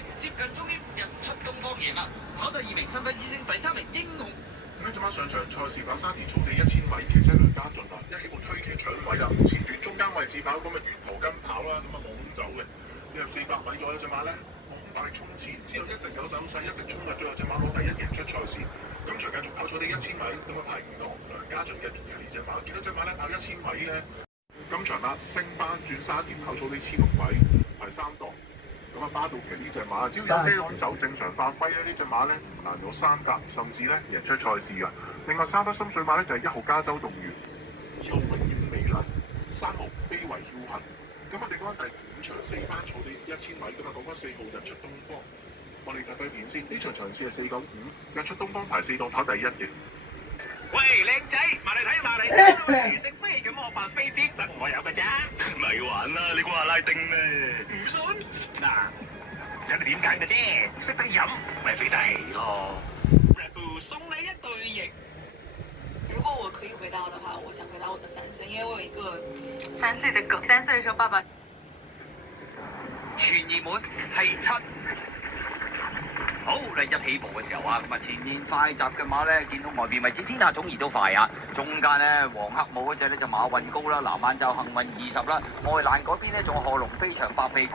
位，接近終於日出東方贏啦，跑到2名身份之星，第3名英雄。咁呢隻馬上場賽事跑沙田草地1000米，其實梁家俊啊，一起步推騎搶位啦，前段中間位置跑咁啊沿途跟跑啦，咁啊冇咁走嘅，入400米左右隻馬咧，冇咁大衝刺，之後一直有走勢，一直衝啊，最後隻馬攞第一贏出賽事。咁隨繼續跑草地1000米，咁啊排5檔，梁家俊嘅仲有呢隻馬，見到隻馬咧跑1000米咧，今場啦升班轉沙田跑草地1000米，排3檔。咁啊，巴道奇呢隻馬，只要有遮擋走正常發揮咧，呢隻馬咧唔難到3甲，甚至咧贏出賽事㗎。另外3匹心水馬咧就係1號加州動員、2號永遠美麗、3號非為僥倖。咁我哋講第5場4班草地1000米咁啊，講緊4號日出東方。我哋睇睇片先，呢場場次係495，日出東方排4檔跑第1嘅。喂，靚仔，埋嚟睇，食飛咁我發飛機等我有嘅啫。咪玩啦，你估阿拉丁咩？唔信？嗱，睇你點解嘅啫，識得飲咪飛得起咯。Red Bull 送你一對翼。如果我可以回到的話，我想回到我的3歲，因為我有一個3歲的狗。3歲的時候，爸爸全熱門係7。好，你一起步嘅時候啊，咁啊前面快閘嘅馬咧，見到外邊位置天下寵兒都快啊，中間咧黃黑帽嗰隻咧就馬運高啦，南眼罩幸運20啦，外欄嗰邊咧仲有賀龍飛翔白鼻。